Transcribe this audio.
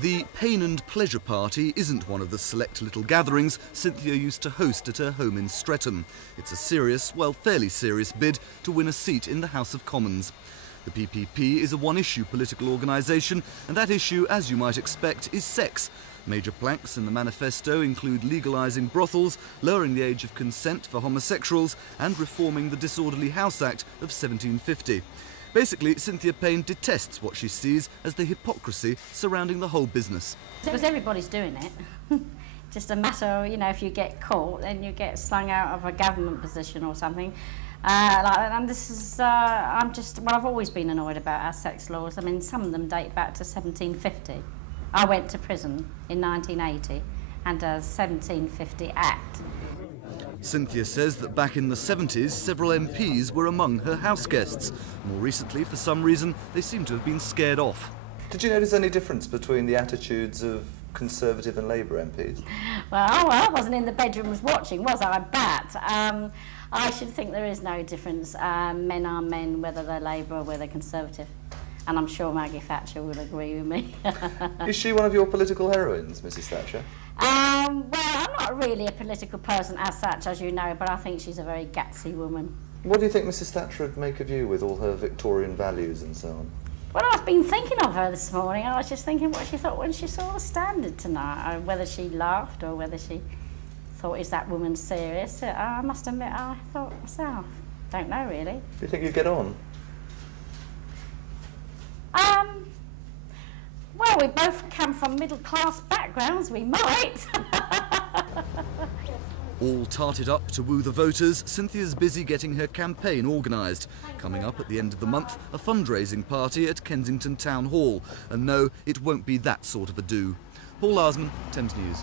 The Pain and Pleasure Party isn't one of the select little gatherings Cynthia used to host at her home in Streatham. It's a serious, well, fairly serious bid to win a seat in the House of Commons. The PPP is a one-issue political organisation, and that issue, as you might expect, is sex. Major planks in the manifesto include legalising brothels, lowering the age of consent for homosexuals, and reforming the Disorderly House Act of 1750. Basically, Cynthia Payne detests what she sees as the hypocrisy surrounding the whole business. Because everybody's doing it. Just a matter, you know, if you get caught, then you get slung out of a government position or something. And this is, I've always been annoyed about our sex laws. I mean, some of them date back to 1750. I went to prison in 1980 under 1750 Act. Cynthia says that back in the 70s, several MPs were among her house guests. More recently, for some reason, they seem to have been scared off. Did you notice any difference between the attitudes of Conservative and Labour MPs? Well, I wasn't in the bedrooms watching, was I? But I should think there is no difference. Men are men, whether they're Labour or whether they're Conservative. And I'm sure Maggie Thatcher will agree with me. Is she one of your political heroines, Mrs Thatcher? Well, I'm not really a political person as such, as you know, but I think she's a very gutsy woman. What do you think Mrs Thatcher would make of you with all her Victorian values and so on? Well, I've been thinking of her this morning. I was just thinking what she thought when she saw the Standard tonight, whether she laughed or whether she thought, is that woman serious? I must admit, I thought myself. Don't know, really. Do you think you'd get on? Well, we both come from middle-class backgrounds, we might. All tarted up to woo the voters, Cynthia's busy getting her campaign organised. Coming up at the end of the month, a fundraising party at Kensington Town Hall. And no, it won't be that sort of a do. Paul Larsman, Thames News.